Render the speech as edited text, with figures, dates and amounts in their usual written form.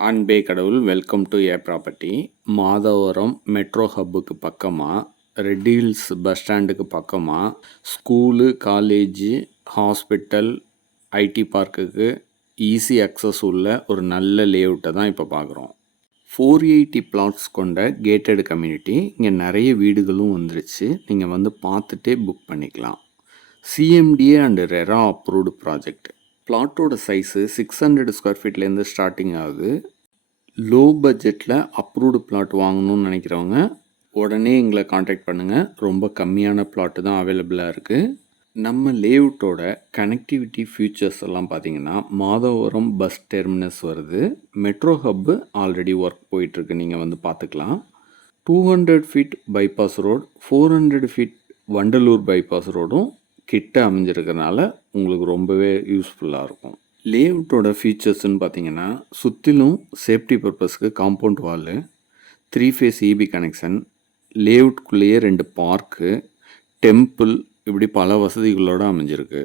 ஆண்பே கடவுள் welcome to a property. Madhavaram metro ஹப்புக்கு பக்கமாக, ரெட் ஹில்ஸ் பஸ் ஸ்டாண்டுக்கு பக்கமாக, ஸ்கூலு, காலேஜு, ஹாஸ்பிட்டல், ஐடி பார்க்குக்கு ஈஸி அக்சஸ் உள்ள ஒரு நல்ல லேஅவுட்டை தான் இப்போ பார்க்குறோம். 480 பிளாட்ஸ் கொண்ட கேட்டட் கம்யூனிட்டி. இங்கே நிறைய வீடுகளும் வந்துருச்சு. நீங்கள் வந்து பார்த்துட்டே புக் பண்ணிக்கலாம். CMDA and RERA approved project. பிளாட்டோட சைஸு 600 ஸ்கொயர் ஃபீட்லேருந்து ஸ்டார்டிங் ஆகுது. லோ பட்ஜெட்டில் அப்ரூவ்டு பிளாட் வாங்கணும்னு நினைக்கிறவங்க உடனே எங்களை காண்டாக்ட் பண்ணுங்கள். ரொம்ப கம்மியான பிளாட்டு தான் அவைலபிளாக இருக்குது. நம்ம லேஅவுட்டோட கனெக்டிவிட்டி ஃபியூச்சர்ஸ் எல்லாம் பார்த்தீங்கன்னா, மாதவரம் பஸ் டெர்மினஸ் வருது. மெட்ரோ ஹப்பு ஆல்ரெடி ஒர்க் போயிட்டுருக்கு, நீங்கள் வந்து பார்த்துக்கலாம். 200 feet bypass road, 400 feet Vandalur bypass ரோடும் கிட்ட அமைஞ்சிருக்கிறதுனால உங்களுக்கு ரொம்பவே யூஸ்ஃபுல்லாக இருக்கும். லேஅவுட்டோட ஃபீச்சர்ஸ்ன்னு பார்த்தீங்கன்னா, சுற்றிலும் சேஃப்டி பர்பஸ்க்கு compound wall, 3 phase EB connection, லேஅவுட்குள்ளேயே 2 பார்க்கு, டெம்பிள், இப்படி பல வசதிகளோடு அமைஞ்சிருக்கு.